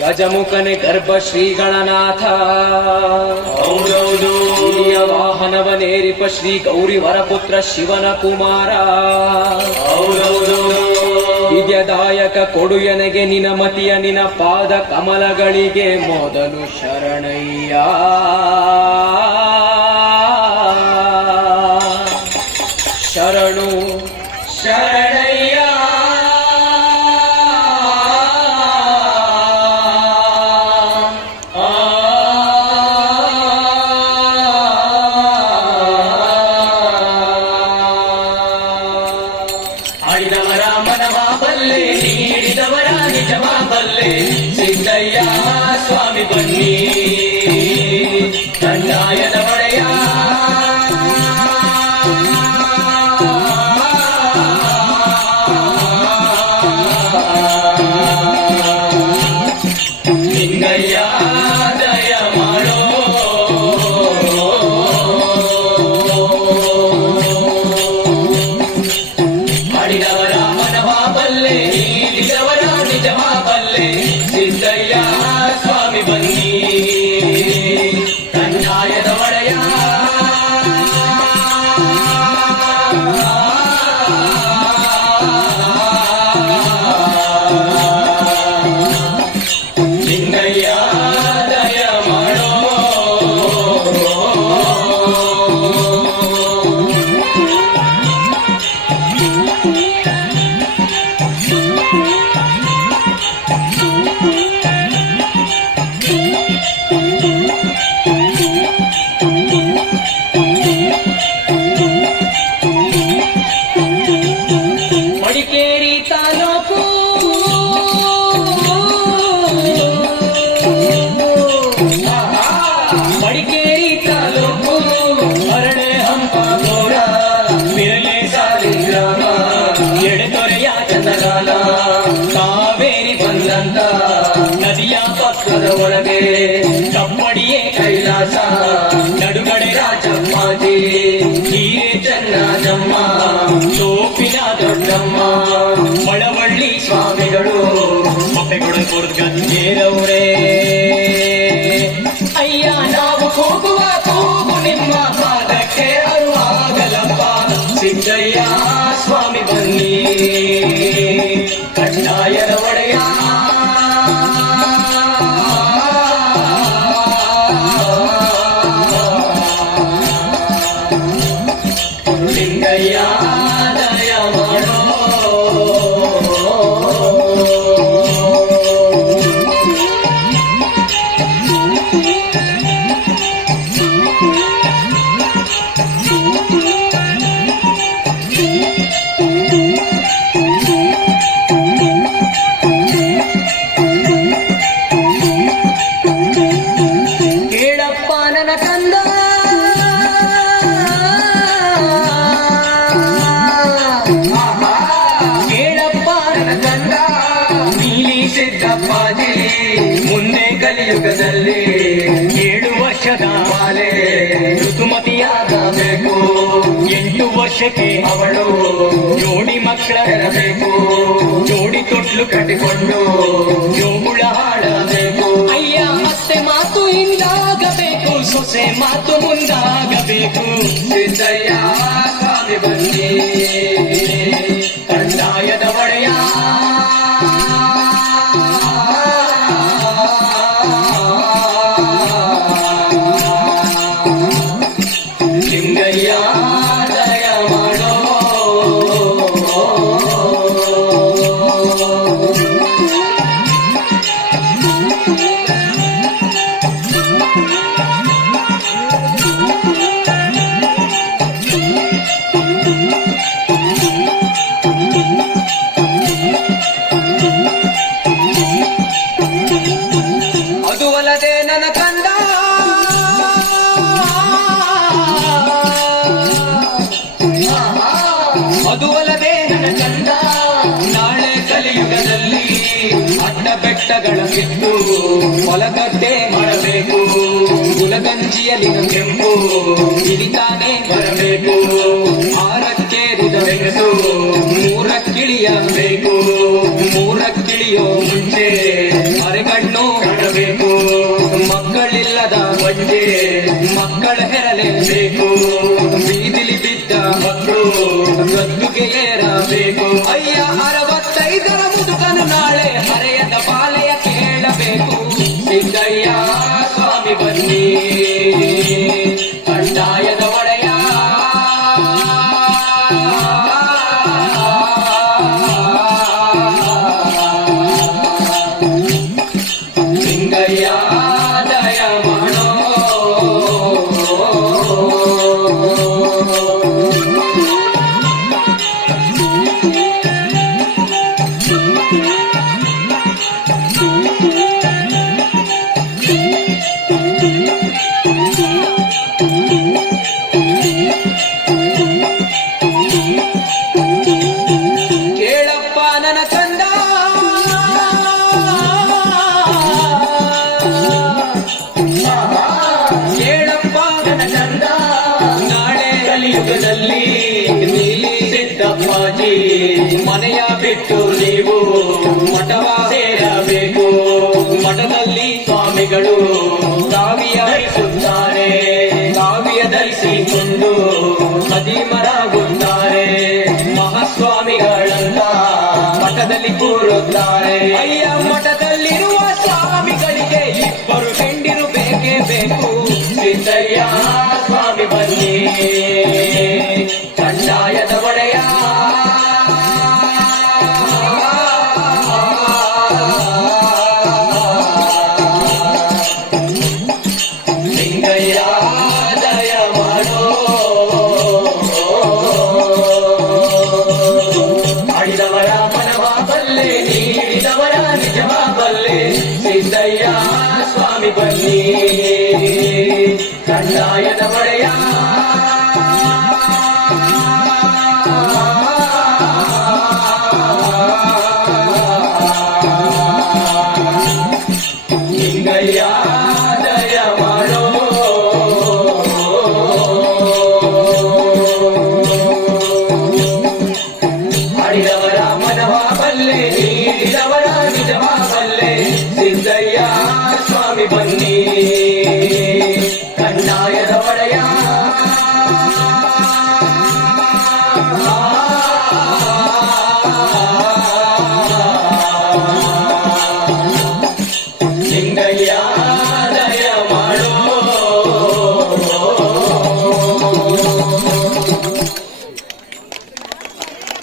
ಗಜಮುಖನೆ ಗರ್ಭ ಶ್ರೀ ಗಣನಾಥ ಹೌದೌದು. ಹಿರಿಯ ವಾಹನವನೇರಿಪ ಶ್ರೀ ಗೌರಿ ವರಪುತ್ರ ಶಿವನ ಕುಮಾರ. ವಿದ್ಯದಾಯಕ ಕೊಡುಯನಗೆ ನಿನ ಮತಿಯ ನಿನ ಪಾದ ಕಮಲಗಳಿಗೆ ಮೊದಲು ಶರಣಯ್ಯ. ಆಡಿದವರ ಮನವ ಬಲ್ಲೆ ನೀಡಿದವರ ನಿಜವ ಬಲ್ಲೆ ಸಿದ್ದಯ್ಯ ಸ್ವಾಮಿ ಬನ್ನಿ Happy Double. Maria. ನದಿಯ ಪಕ್ಕದ ಒಳಗೆ ಕಮ್ಮಡಿಯೇ ಕೈಲಾಸ, ನಡುಗಡೆ ರಾಜಮ್ಮಾಜಿ, ಹೀರೆ ಚನ್ನಜಮ್ಮ ಸೋಪಿನ ದೊಡ್ಡಮ್ಮ, ಮಳವಳ್ಳಿ ಸ್ವಾಮಿಗಳು ಮೊಪ್ಪೆಗಳು ಗಂಗೇರವರೇ ಅಯ್ಯ, ನಾವು ಕೂಗುವ ಕೂಗು ನಿಮ್ಮ ಪಾದಕ್ಕೆ ಅರುವಾಗಲಪ್ಪ ಸಿದ್ದಯ್ಯ, ಸ್ವಾಮಿ ಬನ್ನಿ. ಎಂಟು ವರ್ಷಕ್ಕೆ ಅವಳು ಜೋಡಿ ಮಕ್ಕಳ ಇರಬೇಕು ಜೋಡಿ ತೊಟ್ಲು ಕಟ್ಟಿಕೊಂಡು ಜೋಗುಳ ಹಾಡಬೇಕು ಅಯ್ಯ ಮತ್ತೆ ಮಾತು ಹಿಂದಾಗಬೇಕು ಸೊಸೆ ಮಾತು ಮುಂದಾಗಬೇಕು ಸಿದ್ದಯ್ಯ ಸ್ವಾಮಿ ಬನ್ನಿ ಚಂದ ನಾಳೆ ಕಲಿಯುಗದಲ್ಲಿ ಅಡ್ಡ ಬೆಟ್ಟಗಳ ಬಿದ್ದು ಹೊಲಗದ್ದೆ ಮಾಡಬೇಕು ಕುಲಗಂಜಿಯಲ್ಲಿನ ಕೆಂಪು ಹಿಡಿತಾನೆ ಬರಬೇಕು. ಆರಕ್ಕೇರಿದ ಬೆಟ್ಟು ಮೂರಕ್ಕಿಳಿಯಬೇಕು. Ayyah ಮನೆಯ ಬಿಟ್ಟು ನೀವು ಮಠವ ಸೇರಬೇಕು ಮಠದಲ್ಲಿ ಸ್ವಾಮಿಗಳು ಕಾವ್ಯ ಹರಿಸುತ್ತಾರೆ ಕಾವ್ಯ ಧರಿಸಿಕೊಂಡು ಮದೀಮರಾಗುತ್ತಾರೆ ಮಹಾಸ್ವಾಮಿಗಳಂತ ಮಠದಲ್ಲಿ ಕೂರುತ್ತಾರೆ. ಅಯ್ಯ ಮಠದಲ್ಲಿರುವ ಸ್ವಾಮಿಗಳು ಮಾಡಿದವರ ಮನವ ಬಲ್ಲೆ ನೀಡಿದವರ ನಿಜವ ಬಲ್ಲೆ ಸಿದ್ಧ